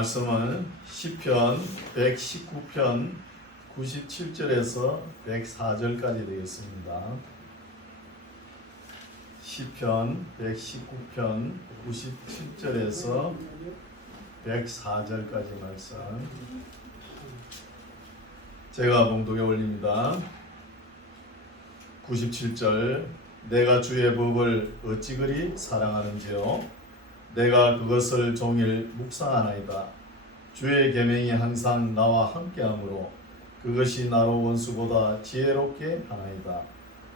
말씀은 시편 119편 97절에서 104절까지 되겠습니다. 시편 119편 97절에서 104절까지 말씀 제가 봉독에 올립니다. 97절 내가 주의 법을 어찌 그리 사랑하는지요 내가 그것을 종일 묵상하나이다. 주의 계명이 항상 나와 함께하므로 그것이 나로 원수보다 지혜롭게 하나이다.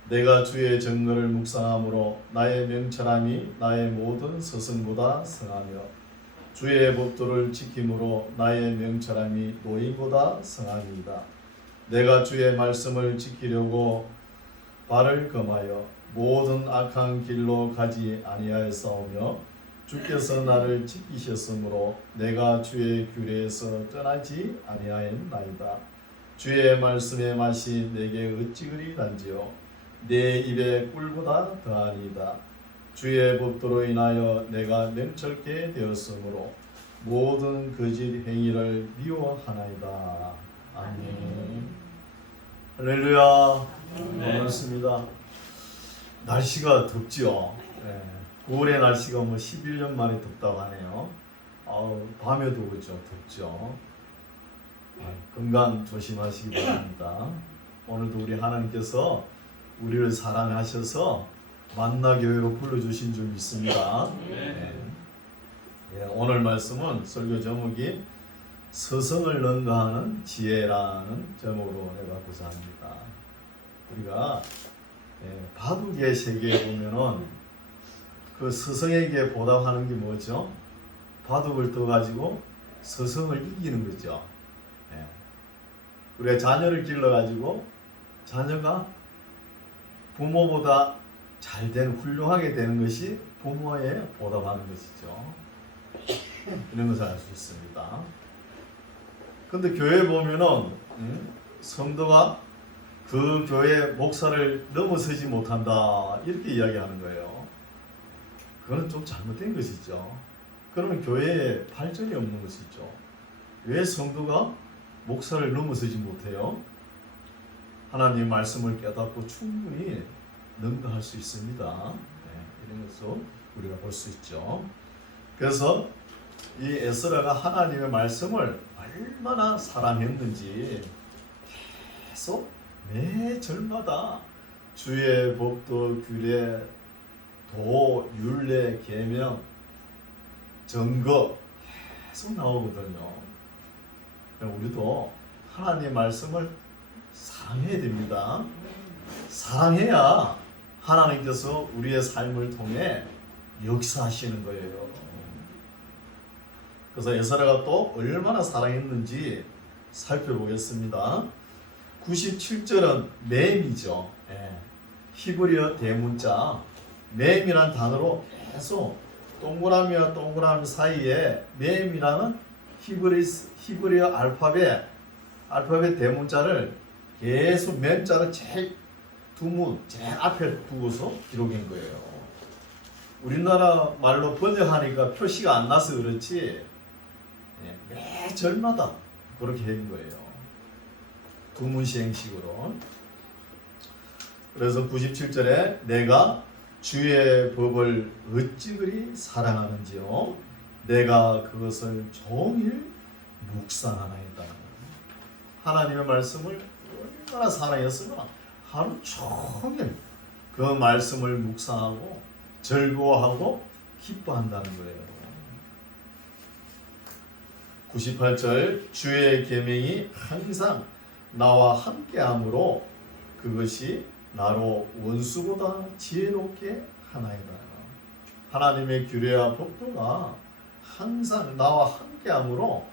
내가 주의 증거를 묵상함으로 나의 명철함이 나의 모든 스승보다 성하며 주의 법도를 지킴으로 나의 명철함이 노인보다 성함이다. 내가 주의 말씀을 지키려고 발을 금하여 모든 악한 길로 가지 아니하였사오며 주께서 나를 지키셨으므로 내가 주의 규례에서 떠나지 아니하였나이다. 주의 말씀의 맛이 내게 어찌 그리 단지요 내 입에 꿀보다 더하니이다. 주의 법도로 인하여 내가 명철케 되었으므로 모든 거짓 행위를 미워하나이다. 아멘. 할렐루야. 반갑습니다. 날씨가 덥지요. 9월의 날씨가 11년 만에 덥다고 하네요. 밤에도 그렇죠. 덥죠. 건강 조심하시기 바랍니다. 오늘도 우리 하나님께서 우리를 사랑하셔서 만나교회로 불러주신 줄 믿습니다. 오늘 말씀은 설교 제목이 스승을 능가하는 지혜라는 제목으로 해가고자 합니다. 우리가 바둑의 세계에 보면은 그 스승에게 보답하는 게 뭐죠? 바둑을 떠가지고 스승을 이기는 거죠. 우리가 자녀를 길러가지고 자녀가 부모보다 잘된 훌륭하게 되는 것이 부모에 보답하는 것이죠. 이런 것을 알 수 있습니다. 근데 교회에 보면은 성도가 그 교회 목사를 넘어서지 못한다 이렇게 이야기하는 거예요. 그건 좀 잘못된 것이죠. 그러면 교회에 발전이 없는 것이죠. 왜 성도가 목사를 넘어서지 못해요? 하나님의 말씀을 깨닫고 충분히 능가할 수 있습니다. 이런 것을 우리가 볼 수 있죠. 그래서 이 에스라가 하나님의 말씀을 얼마나 사랑했는지 계속 매 절마다 주의 법도 규례 도, 율례, 계명, 증거 계속 나오거든요. 우리도 하나님의 말씀을 사랑해야 됩니다. 사랑해야 하나님께서 우리의 삶을 통해 역사하시는 거예요. 그래서 에스라가 또 얼마나 사랑했는지 살펴보겠습니다. 97절은 맴이죠. 히브리어 대문자 맴이란 단어로 계속 동그라미와 동그라미 사이에 맴이라는 히브리어 알파벳 대문자를 계속 맴자를 제일 앞에 두고서 기록한 거예요. 우리나라 말로 번역하니까 표시가 안 나서 그렇지 매 절마다 그렇게 한 거예요. 두문시행식으로. 그래서 97절에 내가 주의 법을 어찌 그리 사랑하는지요 내가 그것을 종일 묵상하나이다. 하나님의 말씀을 얼마나 사랑했으면 하루 종일 그 말씀을 묵상하고 즐거워하고 기뻐한다는 거예요. 98절 주의 계명이 항상 나와 함께하므로 그것이 나로 원수보다 지혜롭게 하나이다. 하나님의 규례와 법도가 항상 나와 함께하므로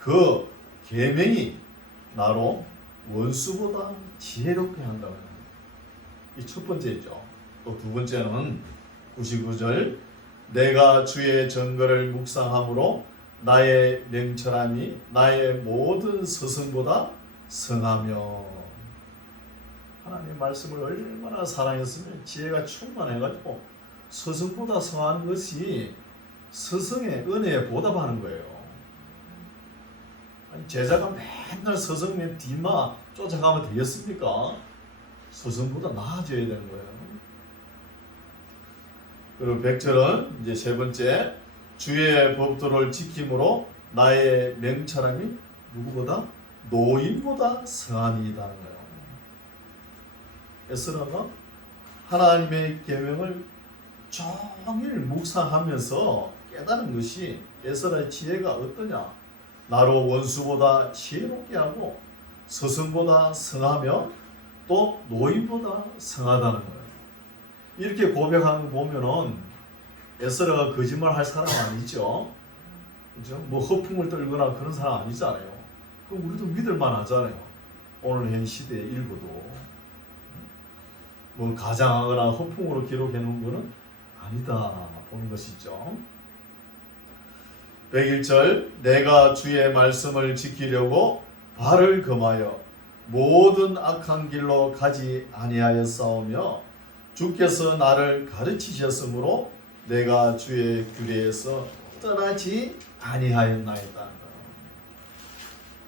그 계명이 나로 원수보다 지혜롭게 한다. 이 첫 번째죠. 또 두 번째는 99절 내가 주의 증거를 묵상함으로 나의 명철함이 나의 모든 스승보다 성하며 하나님 말씀을 얼마나 사랑했으면 지혜가 충만해가지고 스승보다 성한 것이 스승의 은혜에 보답하는 거예요. 제자가 맨날 스승의 뒤만 쫓아가면 되겠습니까? 스승보다 나아져야 되는 거예요. 그리고 100절은 이제 세 번째, 주의 법도를 지킴으로 나의 명철함이 누구보다? 노인보다 성함이다는 거예요. 에스라가 하나님의 계명을 종일 묵상하면서 깨달은 것이 에스라의 지혜가 어떠냐? 나로 원수보다 지혜롭게 하고 스승보다 성하며 또 노인보다 성하다는 거예요. 이렇게 고백하는 거 보면은 에스라가 거짓말 할 사람 아니죠. 그죠? 뭐 허풍을 떨거나 그런 사람 아니잖아요. 그럼 우리도 믿을만 하잖아요. 오늘 현 시대의 일부도 뭐 가장하거나 허풍으로 기록해 놓은 거는 아니다 보는 것이죠. 101절, 내가 주의 말씀을 지키려고 발을 금하여 모든 악한 길로 가지 아니하였사오며 주께서 나를 가르치셨으므로 내가 주의 규례에서 떠나지 아니하였나이다.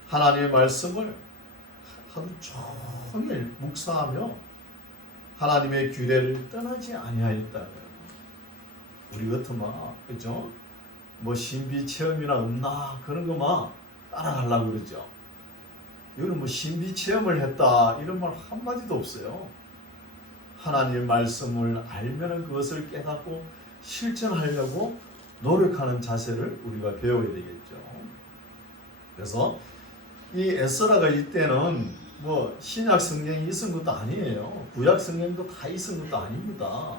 하나님의 말씀을 하루 종일 묵상하며 하나님의 규례를 떠나지 아니하였다. 우리 같으면 그죠? 뭐 신비 체험이나 없나 그런 것만 따라가려고 그러죠. 이거는 뭐 신비 체험을 했다 이런 말 한마디도 없어요. 하나님의 말씀을 알면은 그것을 깨닫고 실천하려고 노력하는 자세를 우리가 배워야 되겠죠. 그래서 이 에스라가 이때는 뭐 신약 성경이 있은 것도 아니에요. 구약 성경도 다 있은 것도 아닙니다.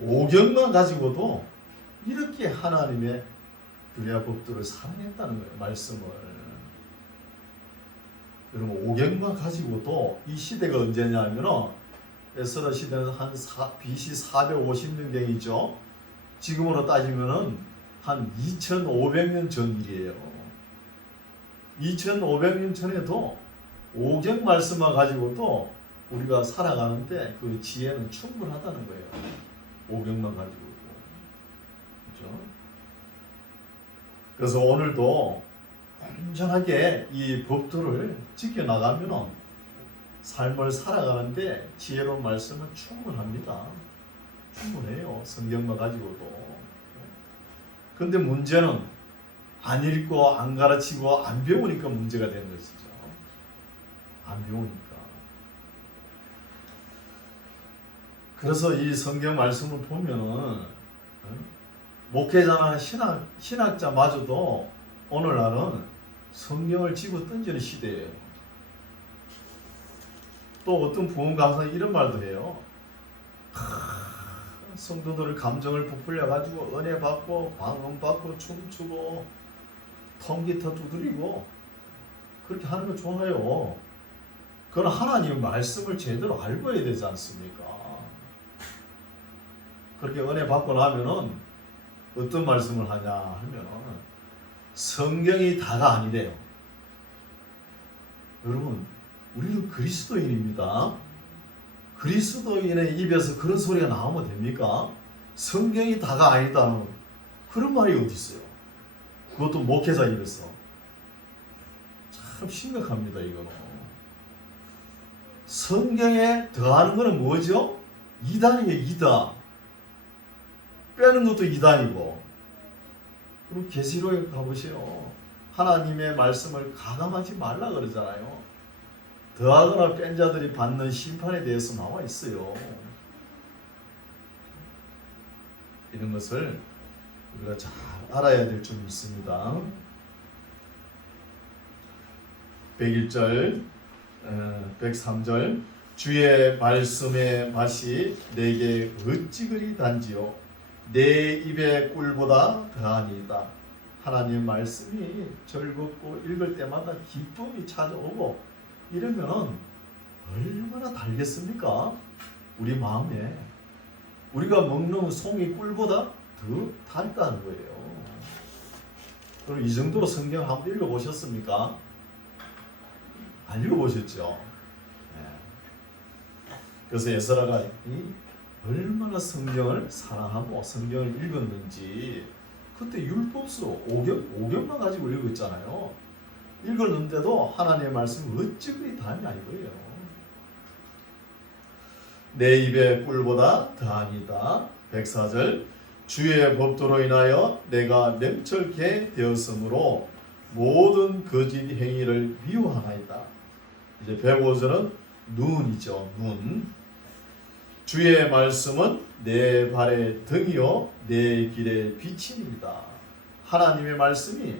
오경만 가지고도 이렇게 하나님의 규례와 법도를 사랑했다는 거예요. 말씀을. 여러분 오경만 가지고도 이 시대가 언제냐면은 에스라 시대는 한 BC 450년경이죠. 지금으로 따지면은 한 2500년 전 일이에요. 2500년 전에도 오경 말씀만 가지고도 우리가 살아가는데 그 지혜는 충분하다는 거예요. 오경만 가지고도. 그렇죠? 그래서 오늘도 온전하게 이 법도를 지켜나가면 삶을 살아가는데 지혜로운 말씀은 충분합니다. 충분해요. 성경만 가지고도. 근데 문제는 안 읽고 안 가르치고 안 배우니까 문제가 되는 것이죠. 안 배우니까. 그래서 이 성경 말씀을 보면은 목회자나 신학자마저도 오늘날은 성경을 집어 던지는 시대예요. 또 어떤 부흥 강사는 이런 말도 해요. 성도들 감정을 부풀려 가지고 은혜 받고 방언 받고 춤추고 통기타 두드리고 그렇게 하는 거 좋아요. 그건 하나님의 말씀을 제대로 알고 해야 되지 않습니까? 그렇게 은혜 받고 나면은 어떤 말씀을 하냐 하면은 성경이 다가 아니래요. 여러분 우리는 그리스도인입니다. 그리스도인의 입에서 그런 소리가 나오면 됩니까? 성경이 다가 아니다는 그런 말이 어디 있어요? 그것도 목회자 입에서. 참 심각합니다. 이거는. 성경에 더하는 것은 뭐죠? 이단이에요. 이단. 빼는 것도 이단이고. 그리고 계시록에 가보세요. 하나님의 말씀을 가감하지 말라 그러잖아요. 더하거나 뺀 자들이 받는 심판에 대해서 나와 있어요. 이런 것을 우리가 잘 알아야 될 점이 있습니다. 101절, 103절 주의 말씀의 맛이 내게 어찌 그리 단지요 내 입의 꿀보다 더하니이다. 하나님의 말씀이 즐겁고 읽을 때마다 기쁨이 찾아오고 이러면 얼마나 달겠습니까? 우리 마음에. 우리가 먹는 송이 꿀보다 더 달다는 거예요. 그럼 이 정도로 성경 한번 읽어보셨습니까? 안 읽어보셨죠? 네. 그래서 에스라가 얼마나 성경을 사랑하고 성경을 읽었는지 그때 율법서 5경만 가지고 읽었잖아요. 읽었는데도 하나님의 말씀이 어찌 그리 다냐 이거예요. 내 입의 꿀보다 더하니다. 104절 주의 법도로 인하여 내가 명철케 되었으므로 모든 거짓 행위를 미워하나이다. 이제 105절은 눈이죠. 눈. 주의 말씀은 내 발의 등이요 내 길의 빛입니다. 하나님의 말씀이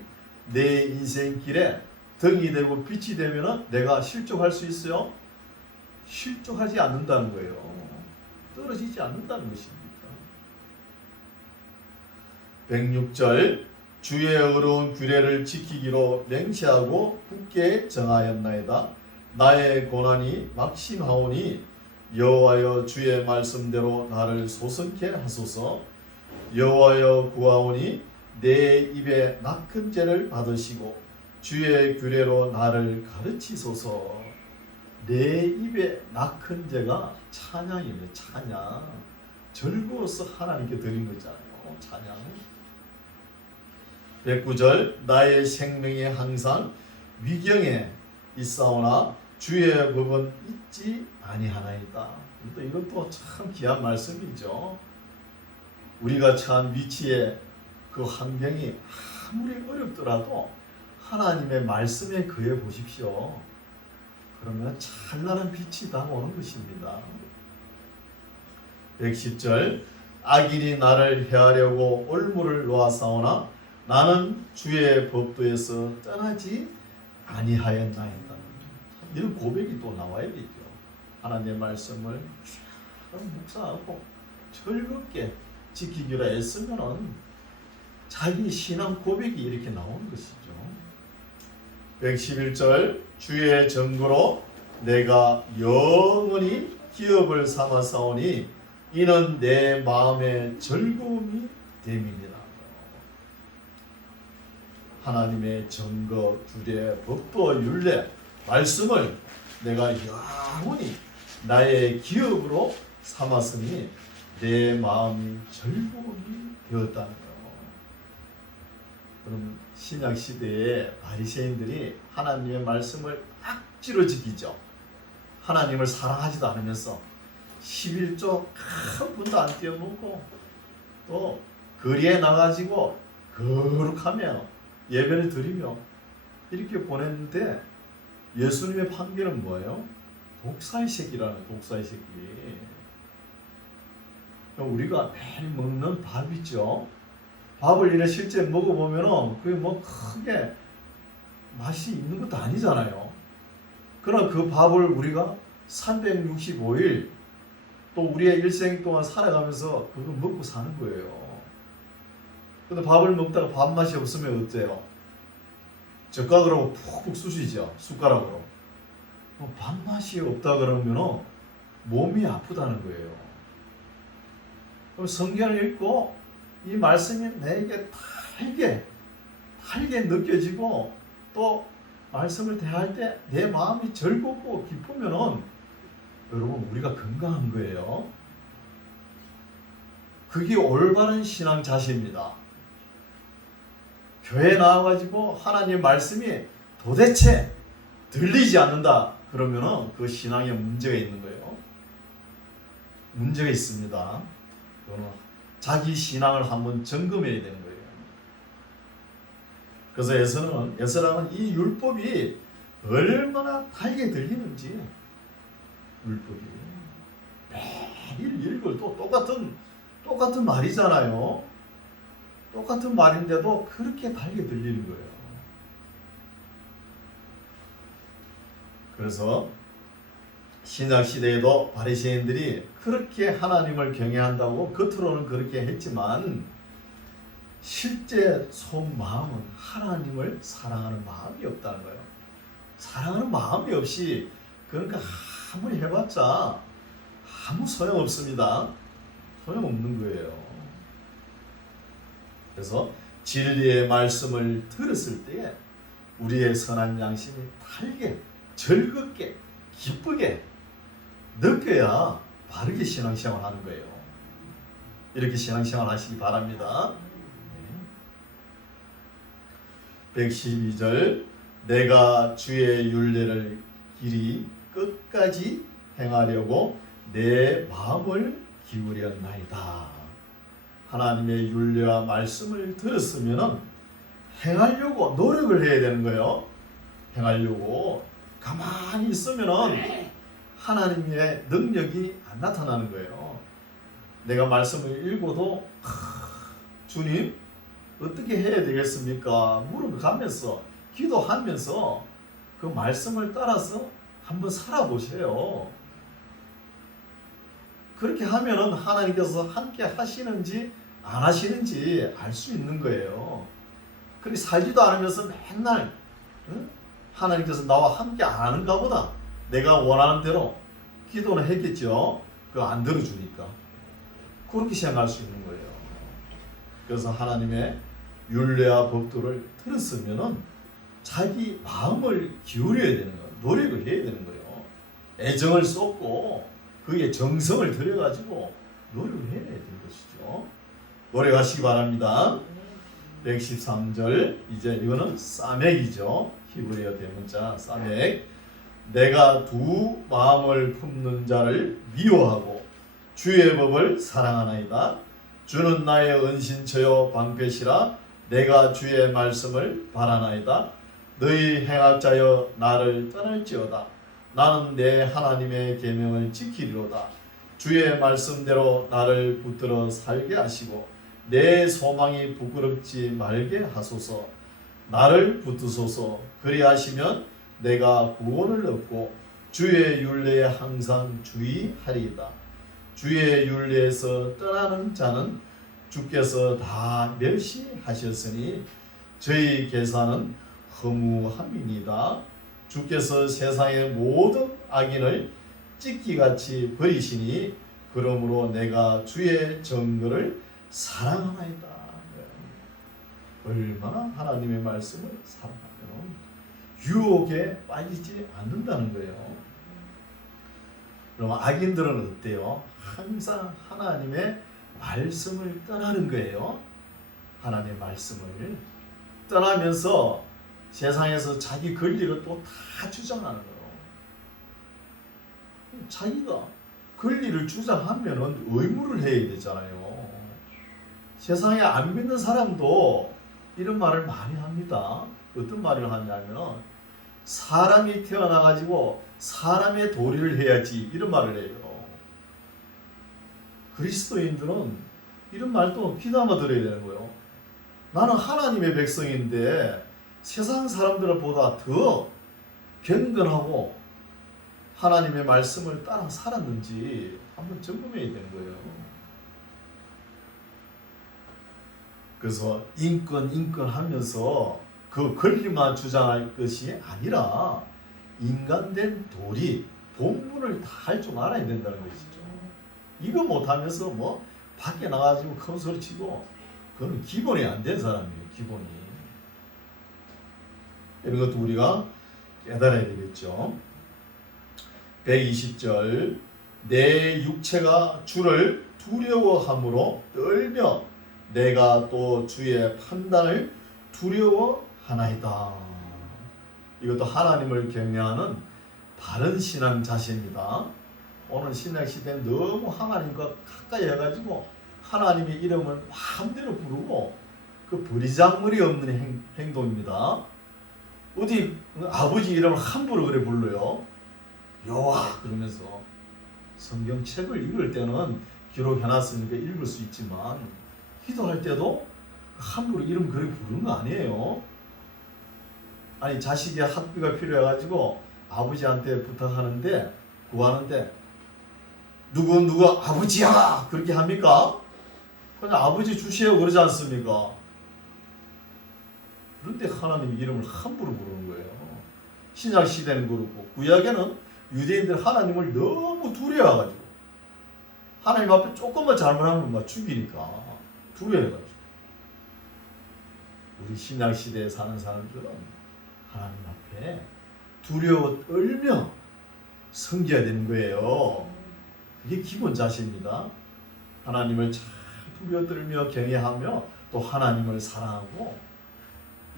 내 인생 길에 등이 되고 빛이 되면 내가 실족할 수 있어요? 실족하지 않는다는 거예요. 떨어지지 않는다는 것입니다. 106절 주의 어려운 규례를 지키기로 맹세하고 굳게 정하였나이다. 나의 고난이 막심하오니 여호와여 주의 말씀대로 나를 소성케 하소서. 여호와여 구하오니 내 입에 낙한 죄를 받으시고 주의 규례로 나를 가르치소서. 내 입에 낙한 죄가 찬양이네. 찬양. 즐거워서 하나님께 드린 거잖아요. 찬양. 109절 나의 생명이 항상 위경에 있사오나 주의 법은 잊지 아니하나이다. 또 이것도 참 귀한 말씀이죠. 우리가 처한 위치에 그 환경이 아무리 어렵더라도 하나님의 말씀에 거해 보십시오. 그러면 찬란한 빛이 다가오는 것입니다. 110절 악인이 나를 해하려고 올무를 놓아싸우나 나는 주의 법도에서 떠나지 아니하였나이다. 이런 고백이 또 나와야겠죠. 하나님의 말씀을 묵상하고 즐겁게 지키기로 애쓰면 자기 신앙 고백이 이렇게 나오는 것이죠. 111절 주의 증거로 내가 영원히 기업을 삼아사오니 이는 내 마음의 즐거움이 됨이니라. 하나님의 증거, 규례, 법도, 율례, 말씀을 내가 영원히 나의 기업으로 삼았으니 내 마음이 즐거움이 되었다는 거예요. 그럼 신약 시대에 바리새인들이 하나님의 말씀을 악지로 지키죠. 하나님을 사랑하지도 않으면서 11조 큰 분도 안 띄워놓고 또 거리에 나가지고 거룩하며 예배를 드리며 이렇게 보냈는데 예수님의 판결은 뭐예요? 독사의 새끼라는 독사의 새끼. 우리가 매일 먹는 밥 있죠. 밥을 이래 실제 먹어보면은 그게 뭐 크게 맛이 있는 것도 아니잖아요. 그러나 그 밥을 우리가 365일 또 우리의 일생 동안 살아가면서 그거 먹고 사는 거예요. 근데 밥을 먹다가 밥맛이 없으면 어때요? 젓가락으로 푹푹 쑤시죠. 숟가락으로. 밥맛이 없다 그러면 몸이 아프다는 거예요. 그럼 성경을 읽고 이 말씀이 내게 달게 느껴지고 또 말씀을 대할 때 내 마음이 즐겁고 기쁘면은 여러분 우리가 건강한 거예요. 그게 올바른 신앙 자세입니다. 교회 나와가지고 하나님의 말씀이 도대체 들리지 않는다 그러면은 그 신앙에 문제가 있는 거예요. 문제가 있습니다. 자기 신앙을 한번 점검해야 되는 거예요. 그래서 에스라는 이 율법이 얼마나 달게 들리는지 율법이 매일 읽을 또 똑같은 말이잖아요. 똑같은 말인데도 그렇게 달게 들리는 거예요. 그래서 신약 시대에도 바리새인들이 그렇게 하나님을 경외한다고 겉으로는 그렇게 했지만 실제 속마음은 하나님을 사랑하는 마음이 없다는 거예요. 사랑하는 마음이 없이 그러니까 아무리 해봤자 아무 소용없습니다. 소용없는 거예요. 그래서 진리의 말씀을 들었을 때 우리의 선한 양심이 달게 즐겁게 기쁘게 느껴야 바르게 신앙생활 하는 거예요. 이렇게 신앙생활 하시기 바랍니다. 112절 내가 주의 율례를 길이 끝까지 행하려고 내 마음을 기울였나이다. 하나님의 율례와 말씀을 들었으면 행하려고 노력을 해야 되는 거예요. 행하려고 가만히 있으면 하나님의 능력이 안 나타나는 거예요. 내가 말씀을 읽어도 주님 어떻게 해야 되겠습니까? 무릎을 가면서 기도하면서 그 말씀을 따라서 한번 살아보세요. 그렇게 하면은 하나님께서 함께 하시는지 안 하시는지 알 수 있는 거예요. 그렇게 살지도 않으면서 맨날 하나님께서 나와 함께 안 하는가 보다. 내가 원하는 대로 기도는 했겠죠. 그거 안 들어주니까. 그렇게 생각할 수 있는 거예요. 그래서 하나님의 율례와 법도를 들었으면은 자기 마음을 기울여야 되는 거예요. 노력을 해야 되는 거예요. 애정을 쏟고 그게 정성을 들여가지고 노력을 해야 되는 것이죠. 노력하시기 바랍니다. 113절 이제 이거는 싸맥이죠. 히브리어 대문자 싸맥. 내가 두 마음을 품는 자를 미워하고 주의 법을 사랑하나이다. 주는 나의 은신처요 방패시라. 내가 주의 말씀을 바라나이다. 너희 행악자여 나를 떠날지어다. 나는 내 하나님의 계명을 지키리로다. 주의 말씀대로 나를 붙들어 살게 하시고 내 소망이 부끄럽지 말게 하소서. 나를 붙드소서. 그리하시면 내가 구원을 얻고 주의 율례에 항상 주의하리이다. 주의 율례에서 떠나는 자는 주께서 다 멸시하셨으니 저희 계산은 허무함이니이다. 주께서 세상의 모든 악인을 찢기같이 버리시니 그러므로 내가 주의 정거를 사랑하나이다. 얼마나 하나님의 말씀을 사랑하면 유혹에 빠지지 않는다는 거예요. 그럼 악인들은 어때요? 항상 하나님의 말씀을 떠나는 거예요. 하나님의 말씀을 떠나면서 세상에서 자기 권리를 또 다 주장하는 거예요. 자기가 권리를 주장하면 의무를 해야 되잖아요. 세상에 안 믿는 사람도 이런 말을 많이 합니다. 어떤 말을 하냐면 사람이 태어나가지고 사람의 도리를 해야지 이런 말을 해요. 그리스도인들은 이런 말도 귀담아 들어야 되는 거예요. 나는 하나님의 백성인데 세상 사람들보다 더 경건하고 하나님의 말씀을 따라 살았는지 한번 점검해야 되는 거예요. 그래서 인권 하면서 그 권리만 주장할 것이 아니라 인간된 도리, 본분을 다 할 줄 알아야 된다는 것이죠. 이거 못하면서 뭐 밖에 나가지고 큰 소리 치고 그거는 기본이 안 된 사람이에요. 기본이. 이런 것도 우리가 깨달아야 되겠죠. 120절 내 육체가 주를 두려워함으로 떨며 내가 또 주의 판단을 두려워하나이다. 이것도 하나님을 경외하는 바른 신앙 자세입니다. 오늘 신약 시대는 너무 하나님과 가까이 해가지고 하나님의 이름을 마음대로 부르고 그 버리장머리 없는 행동입니다. 어디 아버지 이름을 함부로 그래 불러요. 여호와 그러면서 성경책을 읽을 때는 기록해놨으니까 읽을 수 있지만 기도할 때도 함부로 이름 그래 부르는 거 아니에요. 아니 자식이 학비가 필요해가지고 아버지한테 부탁하는데 구하는데 누가 아버지야 그렇게 합니까? 그냥 아버지 주세요 그러지 않습니까? 그런데 하나님 이름을 함부로 부르는 거예요. 신약 시대는 그렇고 구약에는 유대인들 하나님을 너무 두려워가지고 하나님 앞에 조금만 잘못하면 막 죽이니까 두려워해가지고 우리 신약 시대에 사는 사람들은 하나님 앞에 두려워 떨며 섬겨야 되는 거예요. 그게 기본 자세입니다. 하나님을 잘 두려워 떨며 경외하며 또 하나님을 사랑하고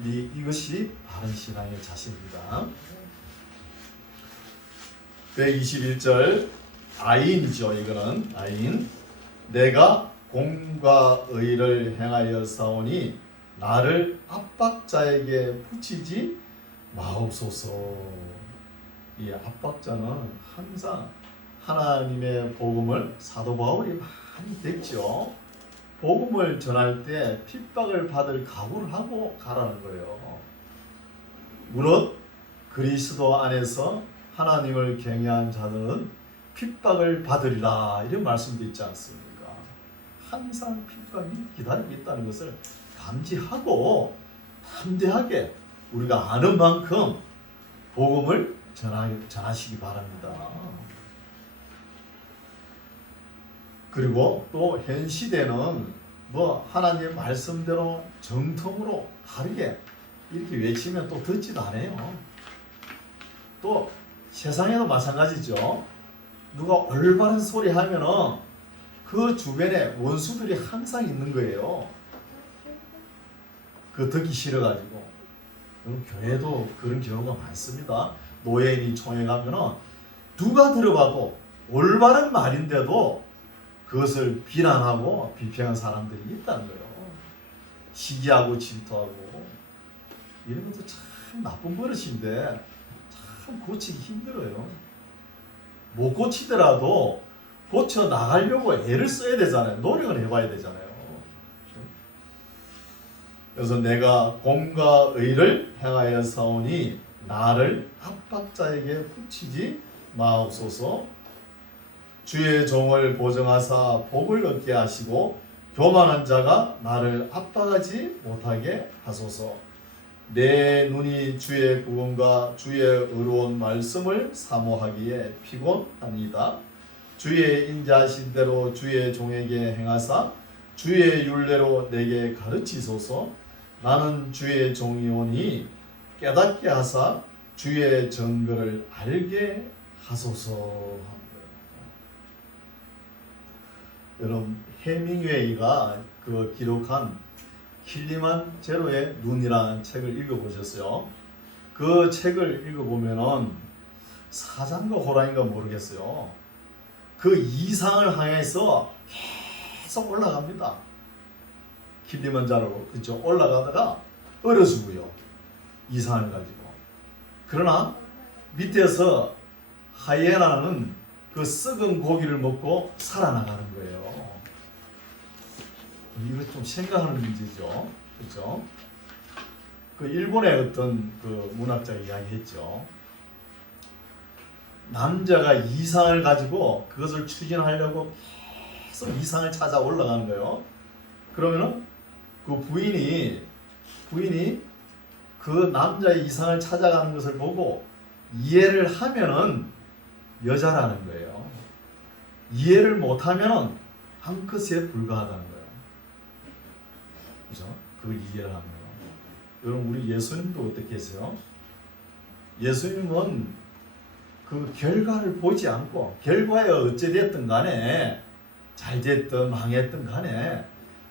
이것이 바른 신앙의 자세입니다. 121절 아인이죠. 이거는 아인. 내가 공과 의를 행하여 싸우니 나를 압박자에게 붙이지 마옵소서. 이 압박자는 항상 하나님의 복음을 사도 바울이 많이 됐죠. 복음을 전할 때 핍박을 받을 각오를 하고 가라는 거예요. 무릇 그리스도 안에서 하나님을 경외한 자들은 핍박을 받으리라, 이런 말씀도 있지 않습니까? 항상 핍박이 기다리고 있다는 것을 감지하고 담대하게 우리가 아는 만큼 복음을 전하시기 바랍니다. 그리고 또 현 시대는 하나님의 말씀대로 정통으로 바르게 이렇게 외치면 또 듣지도 않아요. 또 세상에도 마찬가지죠. 누가 올바른 소리 하면은 그 주변에 원수들이 항상 있는 거예요. 그 듣기 싫어가지고. 교회도 그런 경우가 많습니다. 노예인이 총회 가면은 누가 들어봐도 올바른 말인데도 그것을 비난하고 비평한 사람들이 있다는 거예요. 시기하고 질투하고. 이런 것도 참 나쁜 버릇인데 참 고치기 힘들어요. 못 고치더라도 고쳐 나가려고 애를 써야 되잖아요. 노력을 해봐야 되잖아요. 그래서 내가 공과 의를 행하여 싸우니 나를 압박자에게 붙이지 마옵소서. 주의 종을 보정하사 복을 얻게 하시고 교만한 자가 나를 압박하지 못하게 하소서. 내 눈이 주의 구원과 주의 의로운 말씀을 사모하기에 피곤하니이다. 주의 인자하신 대로 주의 종에게 행하사 주의 율례로 내게 가르치소서. 나는 주의 종이오니 깨닫게 하사 주의 정거를 알게 하소서. 여러분 해밍웨이가 기록한 킬리만자로의 눈이라는 책을 읽어보셨어요? 그 책을 읽어보면은 사자인가 호랑이인가 모르겠어요. 그 이상을 향해서 계속 올라갑니다. 킬리만자로 그쪽 올라가다가 얼어주고요. 이상을 가지고. 그러나 밑에서 하이에나는 그 썩은 고기를 먹고 살아나가는 거예요. 이거 좀 생각하는 문제죠. 그렇죠? 그 일본의 어떤 그 문학자가 이야기했죠. 남자가 이상을 가지고 그것을 추진하려고 계속 이상을 찾아 올라가는 거예요. 그러면은 그 부인이 그 남자의 이상을 찾아가는 것을 보고 이해를 하면은 여자라는 거예요. 이해를 못하면은 한 끗에 불과하다는 거예요. 그죠? 그걸 이해를 하면. 여러분 우리 예수님도 어떻게 했어요? 예수님은 그 결과를 보지 않고 결과에 어찌됐든 간에 잘 됐든 망했든 간에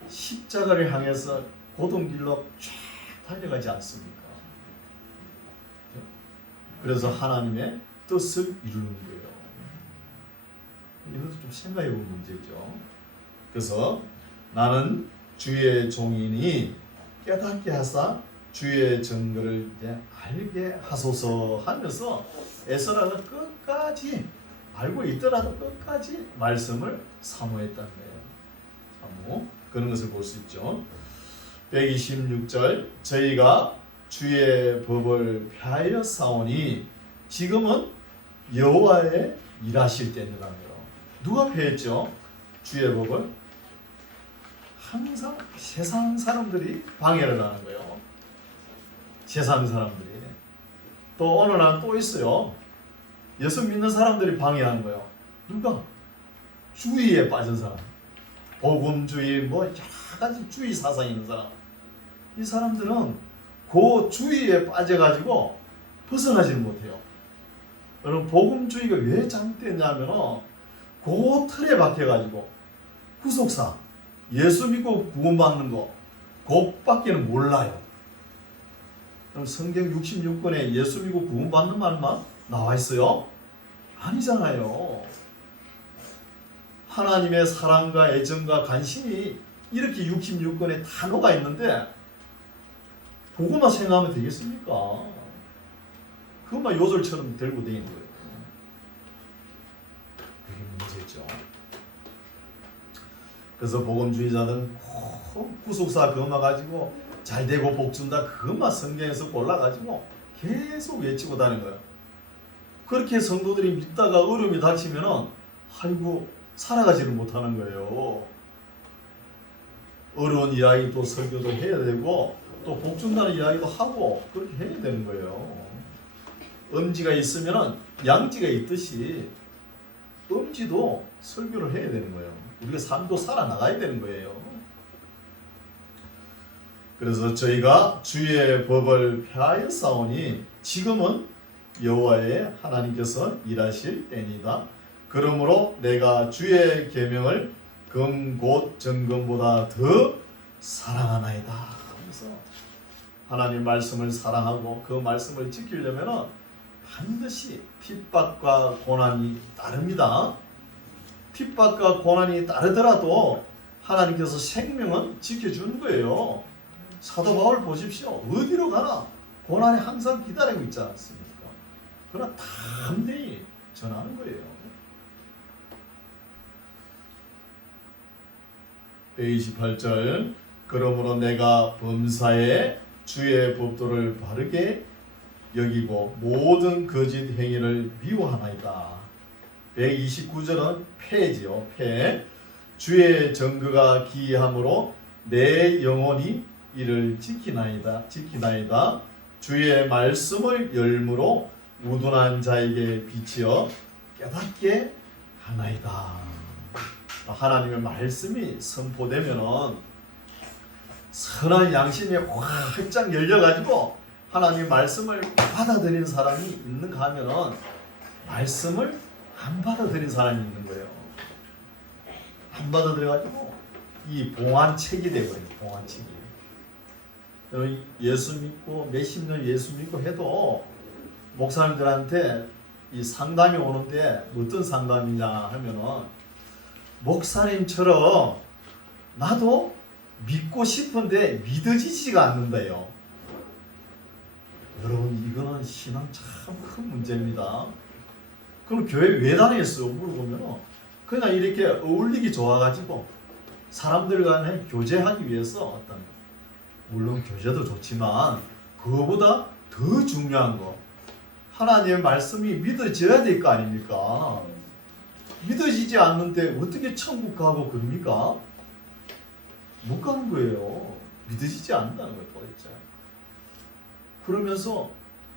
십자가를 향해서 고등길로 쫙 달려가지 않습니까? 그래서 하나님의 뜻을 이루는 거예요. 이것도 좀 생각해 볼 문제죠. 그래서 나는 주의 종이니 깨닫게 하사 주의 증거를 알게 하소서 하면서 에스라가 끝까지 알고 있더라도 끝까지 말씀을 사모했다는 거예요. 사모. 그런 것을 볼 수 있죠. 126절 저희가 주의 법을 폐하여 싸우니 지금은 여호와의 일하실 때니라고요. 누가 폐했죠? 주의 법을? 항상 세상 사람들이 방해를 하는 거예요. 세상 사람들이. 또 어느 날 또 있어요. 예수 믿는 사람들이 방해하는 거예요. 누가? 주의에 빠진 사람. 복음주의 여러 가지 주의 사상이 있는 사람. 이 사람들은 그 주의에 빠져가지고 벗어나지는 못해요. 여러분 복음주의가 왜 잘못됐냐면 그 틀에 박혀가지고 구속사 예수 믿고 구원받는 거 그것밖에는 몰라요. 그럼 성경 66권에 예수 믿고 구원받는 말만 나와 있어요? 아니잖아요. 하나님의 사랑과 애정과 관심이 이렇게 66권에 다 녹아 있는데 그것만 생각하면 되겠습니까? 그것만 요절처럼 들고 다니는 거예요. 그게 문제죠. 그래서 복음주의자들은 구속사 그것만 가지고 잘되고 복준다 그것만 성경에서 골라가지고 계속 외치고 다니는 거예요. 그렇게 성도들이 믿다가 어려움이 닥치면은 아이고 살아가지를 못하는 거예요. 어려운 이야기 또 설교도 해야 되고 또 복준다는 이야기도 하고 그렇게 해야 되는 거예요. 엄지가 있으면은 양지가 있듯이 엄지도 설교를 해야 되는 거예요. 우리가 삶도 살아나가야 되는 거예요. 그래서 저희가 주의 법을 폐하여 싸우니 지금은 여호와의 하나님께서 일하실 때니다. 그러므로 내가 주의 계명을 금 곧 정금보다 더 사랑하나이다. 하면서 하나님 말씀을 사랑하고 그 말씀을 지키려면 반드시 핍박과 고난이 따릅니다. 핍박과 고난이 따르더라도 하나님께서 생명은 지켜주는 거예요. 사도 바울 보십시오. 어디로 가나 고난이 항상 기다리고 있지 않습니까? 그러나 담대히 전하는 거예요. 128절 그러므로 내가 범사에 주의 법도를 바르게 여기고 모든 거짓 행위를 미워하나이다. 129절은 폐지요. 폐. 주의 정거가 기이함으로 내 영혼이 이를 지키나이다. 주의 말씀을 열무로 우둔한 자에게 비치어 깨닫게 하나이다. 하나님의 말씀이 선포되면은 선한 양심이 활짝 열려가지고 하나님의 말씀을 받아들이는 사람이 있는가 하면은 말씀을 안 받아들인 사람이 있는 거예요. 안 받아들여가지고 이 봉안책이 되버려요. 봉안책이. 예수 믿고 몇십 년 예수 믿고 해도 목사님들한테 이 상담이 오는데 어떤 상담이냐 하면은 목사님처럼 나도 믿고 싶은데 믿어지지가 않는다요. 여러분 이거는 신앙 참 큰 문제입니다. 그럼 교회 왜 다녔어요? 물어보면 그냥 이렇게 어울리기 좋아가지고 사람들 간에 교제하기 위해서 어떤 물론 교제도 좋지만 그거보다 더 중요한 거 하나님의 말씀이 믿어져야 될 거 아닙니까? 믿어지지 않는데 어떻게 천국 가고 그럽니까? 못 가는 거예요. 믿어지지 않는다는 거예요. 도대체. 그러면서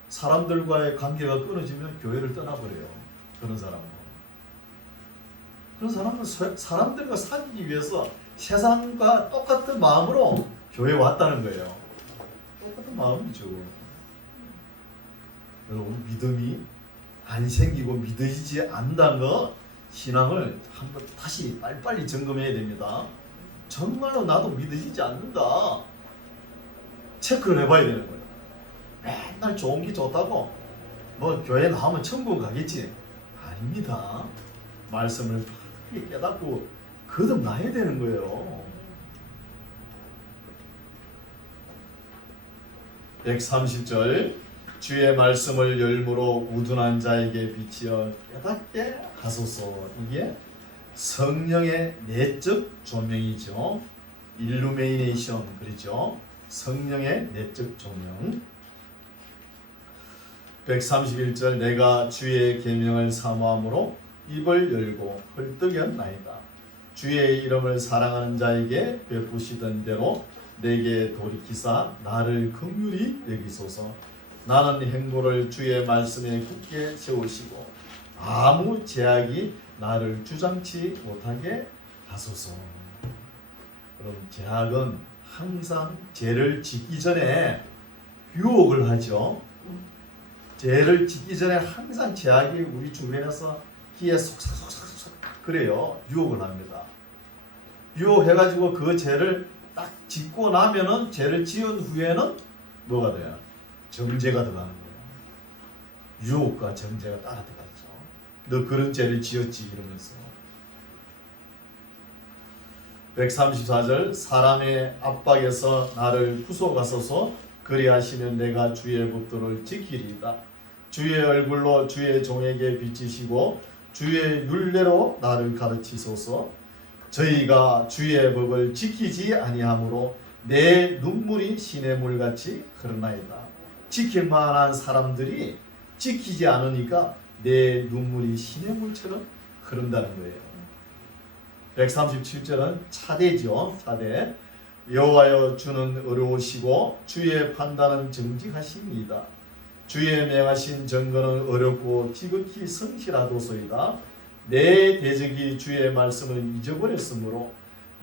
사람들과의 관계가 끊어지면 교회를 떠나버려요. 그런 사람은 사람들과 사귀기 위해서 세상과 똑같은 마음으로 교회에 왔다는 거예요. 똑같은 마음이죠. 여러분 믿음이 안 생기고 믿어지지 않는다는 거 신앙을 한번 다시 빨리빨리 점검해야 됩니다. 정말로 나도 믿어지지 않는다. 체크를 해봐야 되는 거예요. 맨날 좋은 게 좋다고 뭐 교회 나오면 천국 가겠지. 아닙니다. 말씀을 깨닫고 거듭나야 되는 거예요. 130절 주의 말씀을 열무로 우둔한 자에게 비치어 깨닫게 하소서. 이게 성령의 내적 조명이죠. 일루미네이션 그러죠. 성령의 내적 조명. 131절 내가 주의 계명을 사모함으로 입을 열고 헐떡였나이다. 주의 이름을 사랑하는 자에게 베푸시던 대로 내게 돌이키사 나를 긍휼히 여기소서. 나는 행보를 주의 말씀에 굳게 세우시고 아무 제약이 나를 주장치 못하게 하소서. 그럼 제약은 항상 죄를 짓기 전에 유혹을 하죠. 죄를 짓기 전에 항상 제약이 우리 주변에서 귀에 속삭속삭 그래요. 유혹을 합니다. 유혹해가지고 그 죄를 딱 짓고 나면은 죄를 지은 후에는 뭐가 돼요? 정죄가 들어가는 거예요. 유혹과 정죄가 따라 들어가죠. 너 그런 죄를 지었지 이러면서. 134절 사람의 압박에서 나를 구속하소서 그리하시면 내가 주의 법도를 지키리이다. 주의 얼굴로 주의 종에게 비치시고 주의 율례로 나를 가르치소서. 저희가 주의 법을 지키지 아니하므로 내 눈물이 시냇물같이 흐르나이다. 지킬 만한 사람들이 지키지 않으니까 내 눈물이 시냇물처럼 흐른다는 거예요. 137절은 차대죠. 차대. 여호와여 주는 어려우시고 주의 판단은 정직하십니다. 주의 명하신 정거는 어렵고 지극히 성실하도소이다. 내 대적이 주의 말씀을 잊어버렸으므로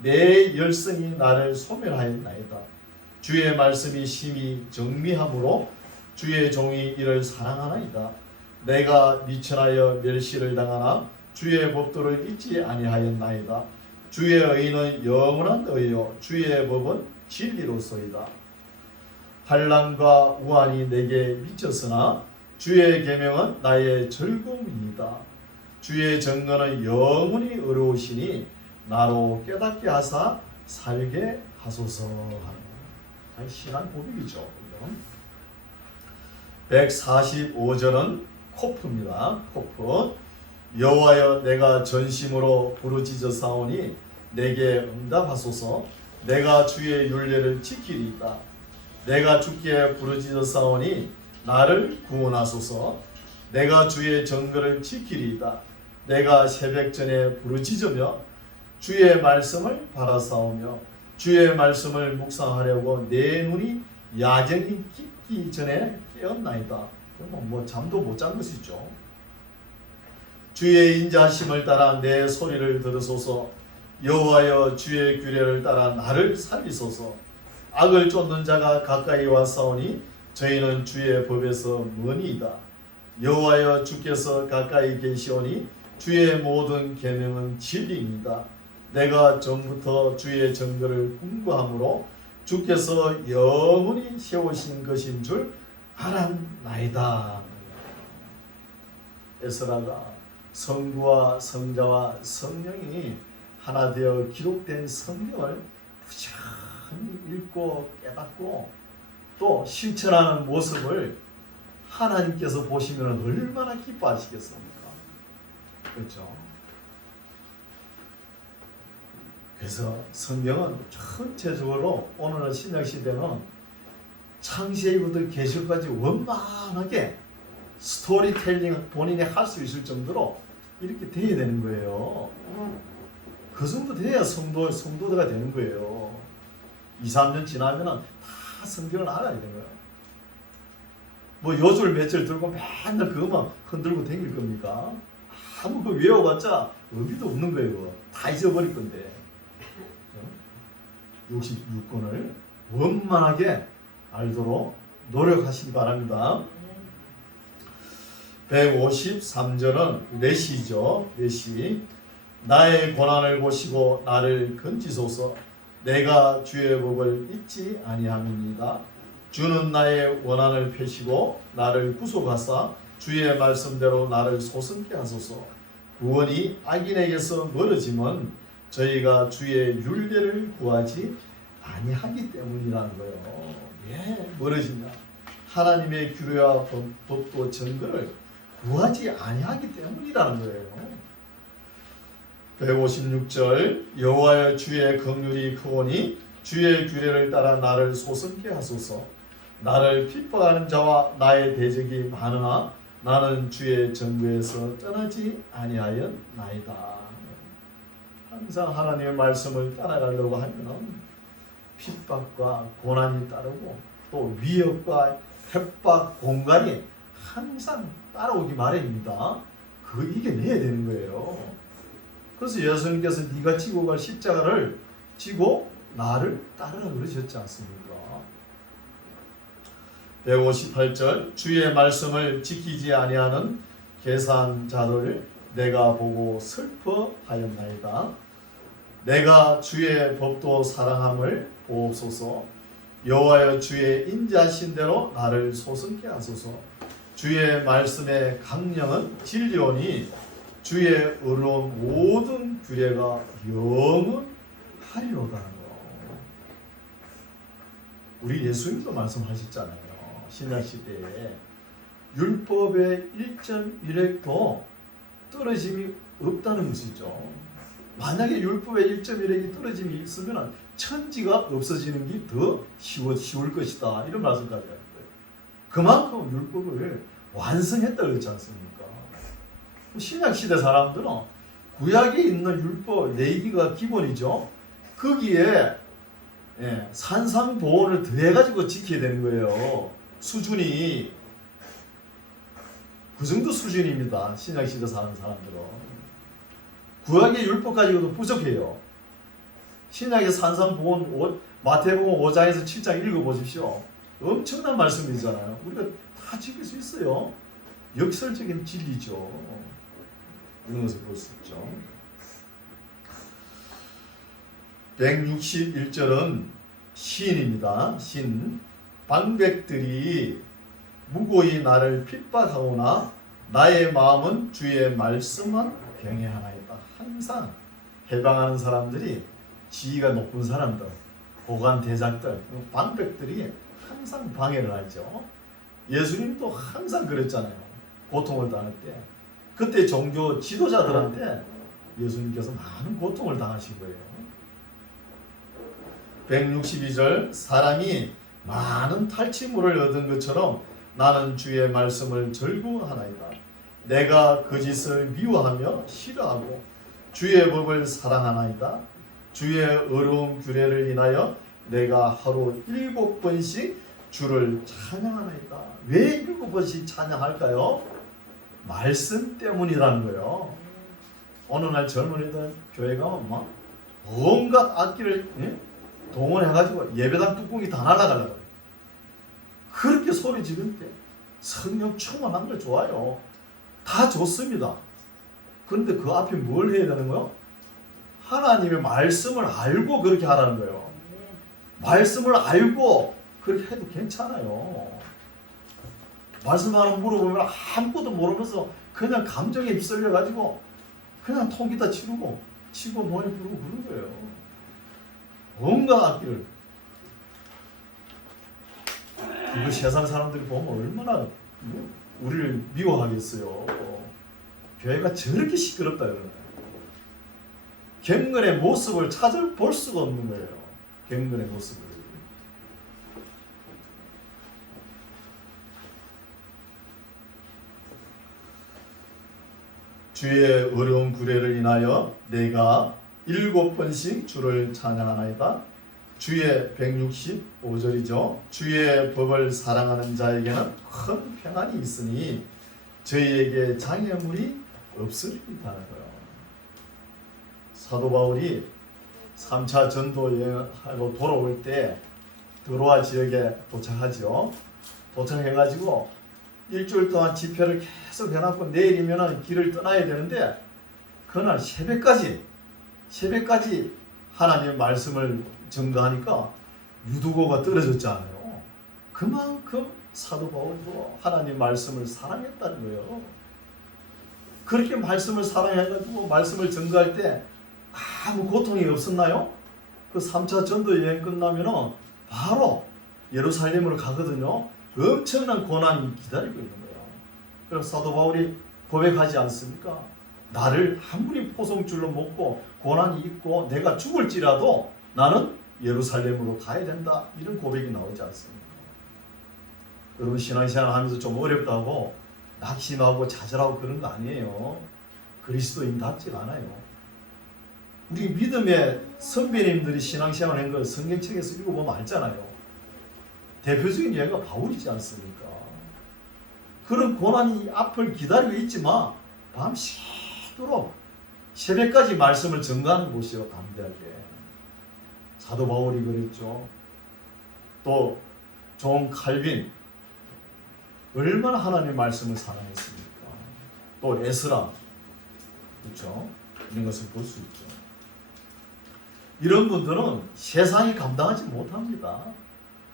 내 열성이 나를 소멸하였나이다. 주의 말씀이 심히 정미하므로 주의 종이 이를 사랑하나이다. 내가 미천하여 멸시를 당하나 주의 법도를 잊지 아니하였나이다. 주의 의는 영원한 의요 주의 법은 진리로소이다. 환난과 우환이 내게 미쳤으나 주의 계명은 나의 즐거움이다. 주의 정거는 영원히 어려우시니 나로 깨닫게 하사 살게 하소서 하는 신앙 고백이죠. 145절은 코프입니다. 코프. 여호와여 내가 전심으로 부르짖어 사오니 내게 응답하소서. 내가 주의 율례를 지키리이다. 내가 주께 부르짖어 사오니 나를 구원하소서. 내가 주의 정거를 지키리이다. 내가 새벽 전에 부르짖으며 주의 말씀을 바라사오며 주의 말씀을 묵상하려고 내 눈이 야경이 깊기 전에 깨었나이다. 뭐 잠도 못 잔 것이죠. 주의 인자하심을 따라 내 소리를 들으소서. 여호와여 주의 규례를 따라 나를 살리소서. 악을 쫓는 자가 가까이 와싸우니 저희는 주의 법에서 머니이다. 여호와여 주께서 가까이 계시오니 주의 모든 계명은 진리입니다. 내가 전부터 주의 정거를 궁구함으로 주께서 영원히 세우신 것인 줄 알았나이다. 에스라가 성부와 성자와 성령이 하나 되어 기록된 성경을 부지런히 읽고 깨닫고 또 실천하는 모습을 하나님께서 보시면 얼마나 기뻐하시겠습니까? 그렇죠? 그래서 성경은 전체적으로 오늘날 신약시대는 창세기부터 계시록까지 원만하게 스토리텔링 본인이 할 수 있을 정도로 이렇게 돼야 되는 거예요. 그 정도 돼야 성도가 되는 거예요. 2, 3년 지나면 다 성경을 알아야 되는 거예요. 뭐 요절 며칠 들고 맨날 그것만 흔들고 다닐 겁니까? 아무 그 외워봤자 의미도 없는 거예요. 다 잊어버릴 건데. 66권을 원만하게 알도록 노력하시기 바랍니다. 153절은 내시죠. 내시. 나의 고난을 보시고 나를 건지소서. 내가 주의 법을 잊지 아니함이니이다. 주는 나의 원한을 펴시고 나를 구속하사 주의 말씀대로 나를 소성케 하소서. 구원이 악인에게서 멀어지면 저희가 주의 율례를 구하지 아니하기 때문이라는 거예요. 왜 멀어지냐? 하나님의 규례와 법도 정거를 구하지 아니하기 때문이라는 거예요. 156절 여호와여 주의 긍휼이 크오니 주의 규례를 따라 나를 소성케 하소서. 나를 핍박하는 자와 나의 대적이 많으나 나는 주의 정거에서 떠나지 아니하였나이다. 항상 하나님의 말씀을 따라가려고 하면 핍박과 고난이 따르고 또 위협과 협박, 공갈이 항상 따라오기 마련입니다. 그거 이겨내야 되는 거예요. 그래서 예수님께서 네가 지고 갈 십자가를 지고 나를 따르라 그러셨지 않습니까? 158절 주의 말씀을 지키지 아니하는 계산자를 내가 보고 슬퍼하였나이다. 내가 주의 법도 사랑함을 보옵소서. 여호와여 주의 인자하신 대로 나를 소성케 하소서. 주의 말씀의 강령은 진리오니 주의 의로운 모든 규례가 영원하리로다. 우리 예수님도 말씀하셨잖아요. 신약 시대에 율법의 1.1획도 떨어짐이 없다는 것이죠. 만약에 율법의 1.1획이 떨어짐이 있으면 천지가 없어지는 게 더 쉬울 것이다. 이런 말씀까지 하는 거예요. 그만큼 율법을 완성했다 그랬지 않습니까? 신약 시대 사람들은 구약에 있는 율법 레위기가 기본이죠. 거기에 산상보온을 더해가지고 지켜야 되는 거예요. 수준이 그 정도 수준입니다. 신약 시대 사는 사람들은 구약의 율법 가지고도 부족해요. 신약의 산상보온 마태복음 5장에서 7장 읽어보십시오. 엄청난 말씀이잖아요. 우리가 다 지킬 수 있어요. 역설적인 진리죠. 이런 것을 볼 수 있죠. 161절은 시인입니다. 신. 방백들이 무고히 나를 핍박하오나 나의 마음은 주의 말씀만 경외하나이다. 항상 해방하는 사람들이 지위가 높은 사람들, 고관 대작들, 방백들이 항상 방해를 하죠. 예수님도 항상 그랬잖아요. 고통을 당할 때. 그때 종교 지도자들한테 예수님께서 많은 고통을 당하신 거예요. 162절 사람이 많은 탈취물을 얻은 것처럼 나는 주의 말씀을 절구하나이다. 내가 거짓을 미워하며 싫어하고 주의 법을 사랑하나이다. 주의 어려운 규례를 인하여 내가 하루 7번씩 주를 찬양하나이다. 왜 7번씩 찬양할까요? 말씀 때문이라는 거예요. 어느 날 젊은이들 교회 가면 막 온갖 악기를 동원해가지고 예배당 뚜껑이 다 날아가려고 해요. 그렇게 소리 지를 때 성령 충만한 걸 좋아요. 다 좋습니다. 그런데 그 앞에 뭘 해야 되는 거예요? 하나님의 말씀을 알고 그렇게 하라는 거예요. 말씀을 알고 그렇게 해도 괜찮아요. 말씀 하나 물어보면 아무것도 모르면서 그냥 감정에 휩쓸려가지고 그냥 통기타 치고 노래 부르고 그런 거예요. 온갖 악기를. 이거 세상 사람들이 보면 얼마나 우리를 미워하겠어요. 교회가 저렇게 시끄럽다 그러나요? 경건의 모습을 찾아볼 수가 없는 거예요. 경건의 모습을. 주의 어려운 규례를 인하여 내가 7번씩 주를 찬양하나이다. 주의 165절이죠. 주의 법을 사랑하는 자에게는 큰 평안이 있으니 저희에게 장애물이 없으리이다. 사도 바울이 3차 전도 여행하고 돌아올 때 드로아 지역에 도착하죠. 도착해가지고 일주일 동안 집회를 계속 해놨고 내일이면 길을 떠나야 되는데 그날 새벽까지 하나님의 말씀을 전가하니까 유두고가 떨어졌잖아요. 그만큼 사도 바울도 하나님 말씀을 사랑했다는 거예요. 그렇게 말씀을 사랑해가지고 말씀을 전가할 때 아무 고통이 없었나요? 그 3차 전도 여행 끝나면은 바로 예루살렘으로 가거든요. 엄청난 고난이 기다리고 있는 거예요. 그래서 사도 바울이 고백하지 않습니까? 나를 아무리 포성줄로 먹고 고난이 있고 내가 죽을지라도 나는 예루살렘으로 가야 된다. 이런 고백이 나오지 않습니까? 여러분 신앙생활 하면서 좀 어렵다고 낙심하고 좌절하고 그런 거 아니에요. 그리스도인답지 않아요. 우리 믿음의 선배님들이 신앙생활 한 걸 성경책에서 읽어보면 알잖아요. 대표적인 예가 바울이지 않습니까? 그런 고난이 앞을 기다리고 있지만 밤새도록 새벽까지 말씀을 전가하는 곳이요. 담대하게. 사도 바울이 그랬죠. 또 존 칼빈 얼마나 하나님의 말씀을 사랑했습니까? 또 에스라 그렇죠? 이런 것을 볼 수 있죠. 이런 분들은 세상이 감당하지 못합니다.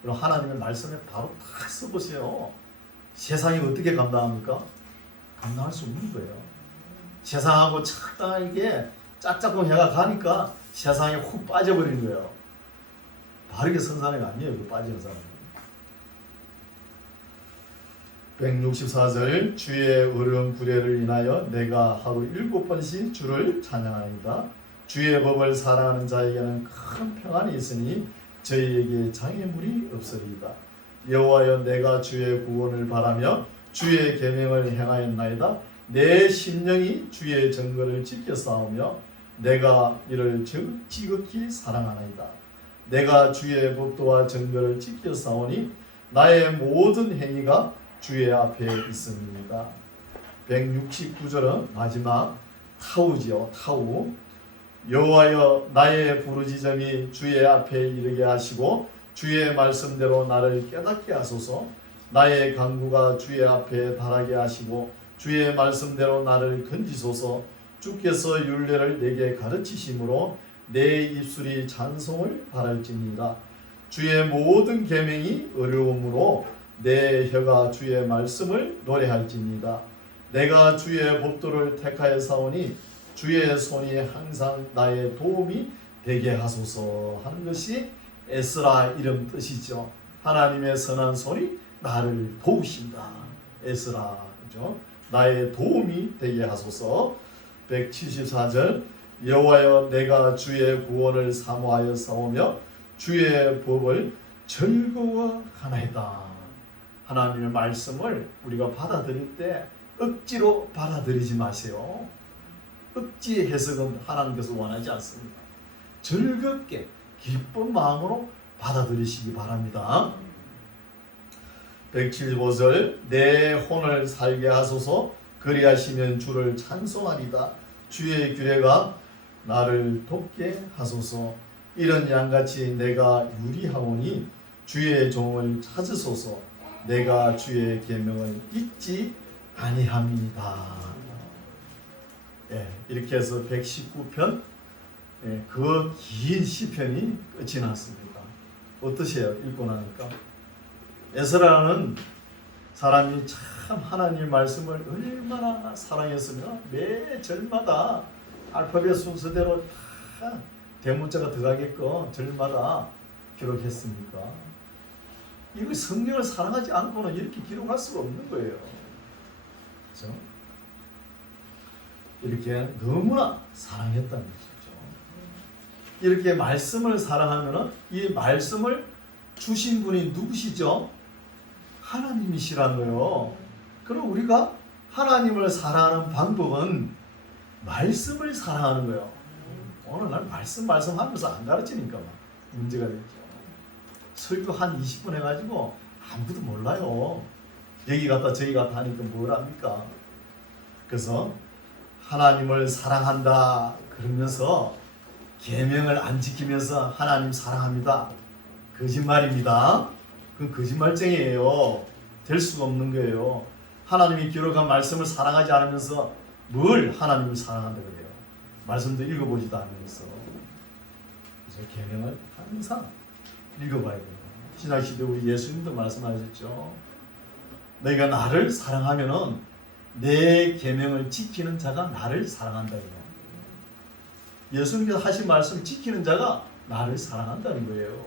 그럼 하나님의 말씀에 바로 딱 써보세요. 세상이 어떻게 감당합니까? 감당할 수 없는 거예요. 세상하고 적당하게 짝짝꿍 해가 가니까 세상에 훅 빠져버리는 거예요. 바르게 선 사람이 아니에요. 그 빠지는 사람은. 164절 주의 어려운 구례를 인하여 내가 하루 7번씩 주를 찬양하리이다. 주의 법을 사랑하는 자에게는 큰 평안이 있으니 저희에게 장애물이 없으리이다. 여호와여 내가 주의 구원을 바라며 주의 계명을 행하였나이다. 내 심령이 주의 증거를 지켜 싸우며 내가 이를 지극히 사랑하나이다. 내가 주의 법도와 증거를 지켜 싸우니 나의 모든 행위가 주의 앞에 있습니다. 169절은 마지막 타우지요. 타우. 여호와여 나의 부르짖음이 주의 앞에 이르게 하시고 주의 말씀대로 나를 깨닫게 하소서. 나의 간구가 주의 앞에 달하게 하시고 주의 말씀대로 나를 건지소서. 주께서 율례를 내게 가르치심으로 내 입술이 찬송을 바랄지니라. 주의 모든 계명이 어려움으로 내 혀가 주의 말씀을 노래할지니라. 내가 주의 법도를 택하여 사오니 주의 손이 항상 나의 도움이 되게 하소서 하는 것이 에스라 이름 뜻이죠. 하나님의 선한 손이 나를 도우신다. 에스라, 그죠? 나의 도움이 되게 하소서. 174절 여호와여 내가 주의 구원을 사모하여 싸우며 주의 법을 즐거워하나이다. 하나님의 말씀을 우리가 받아들일 때 억지로 받아들이지 마세요. 억지 해석은 하나님께서 원하지 않습니다. 즐겁게 기쁜 마음으로 받아들이시기 바랍니다. 175절 내 혼을 살게 하소서. 그리하시면 주를 찬송하리다. 주의 규례가 나를 돕게 하소서. 이런 양같이 내가 유리하오니 주의 종을 찾으소서. 내가 주의 계명을 잊지 아니함이다. 예, 이렇게 해서 119편 그 긴 시편이 끝이 났습니다. 어떠세요? 읽고 나니까 에스라는 사람이 참 하나님 말씀을 얼마나 사랑했으며 매 절마다 알파벳 순서대로 다 대문자가 들어가게끔 절마다 기록했습니까? 이거 성경을 사랑하지 않고는 이렇게 기록할 수가 없는 거예요. 그렇죠? 이렇게 너무나 사랑했다는 것이죠. 이렇게 말씀을 사랑하면은 이 말씀을 주신 분이 누구시죠? 하나님이시라는 거예요. 그럼 우리가 하나님을 사랑하는 방법은 말씀을 사랑하는 거예요. 오늘날 말씀하면서 안 가르치니까 문제가 됐죠. 설교 한 20분 해가지고 아무도 몰라요. 여기 갔다 저기 갔다 하니까 뭘 합니까? 그래서 하나님을 사랑한다 그러면서 계명을 안 지키면서 하나님 사랑합니다. 거짓말입니다. 그건 거짓말쟁이에요. 될 수가 없는 거예요. 하나님이 기록한 말씀을 사랑하지 않으면서 뭘 하나님을 사랑한다 그래요. 말씀도 읽어보지도 않으면서. 그래서 계명을 항상 읽어봐야 돼요. 신약시대 우리 예수님도 말씀하셨죠. 너희가 나를 사랑하면은 내 계명을 지키는 자가 나를 사랑한다고요. 예수님께서 하신 말씀 지키는 자가 나를 사랑한다는 거예요.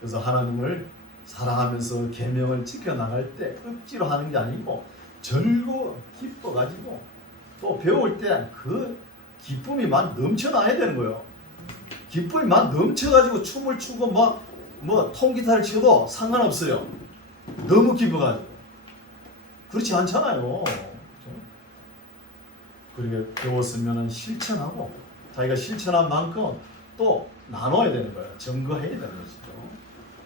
그래서 하나님을 사랑하면서 계명을 지켜나갈 때 억지로 하는 게 아니고 즐거워 기뻐가지고 또 배울 때 그 기쁨이 막 넘쳐나야 되는 거예요. 기쁨이 막 넘쳐가지고 춤을 추고 뭐 통기타를 쳐도 상관없어요. 너무 기뻐가지고. 그렇지 않잖아요. 그렇게 배웠으면 실천하고 자기가 실천한 만큼 또 나눠야 되는 거예요. 증거해야 되는 것이죠.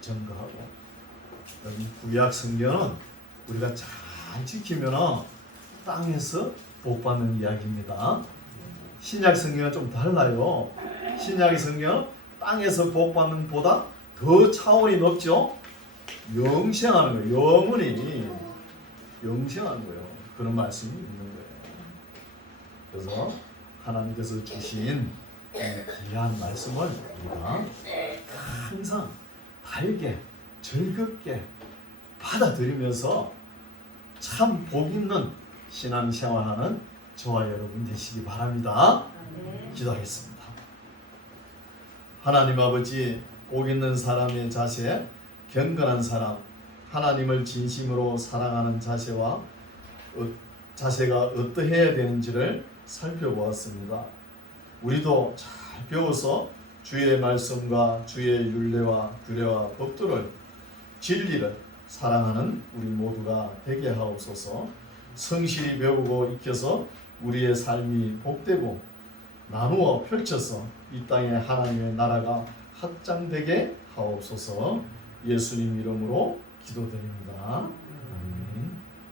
증거하고. 여기 구약 성경은 우리가 잘 지키면 땅에서 복받는 이야기입니다. 신약 성경은 좀 달라요. 신약 성경은 땅에서 복받는 보다 더 차원이 높죠. 영생하는 거예요. 영원히 영생하는 거예요. 그런 말씀이 있는 거예요. 그래서 하나님께서 주신 귀한 말씀을 우리가 항상 달게 즐겁게 받아들이면서 참 복 있는 신앙생활하는 저와 여러분 되시기 바랍니다. 기도하겠습니다. 하나님 아버지, 복 있는 사람의 자세, 경건한 사람, 하나님을 진심으로 사랑하는 자세가 어떠해야 되는지를 살펴보았습니다. 우리도 잘 배워서 주의 말씀과 주의 율례와 규례와 법도를, 진리를 사랑하는 우리 모두가 되게 하옵소서. 성실히 배우고 익혀서 우리의 삶이 복되고 나누어 펼쳐서 이 땅에 하나님의 나라가 확장되게 하옵소서. 예수님 이름으로 기도드립니다.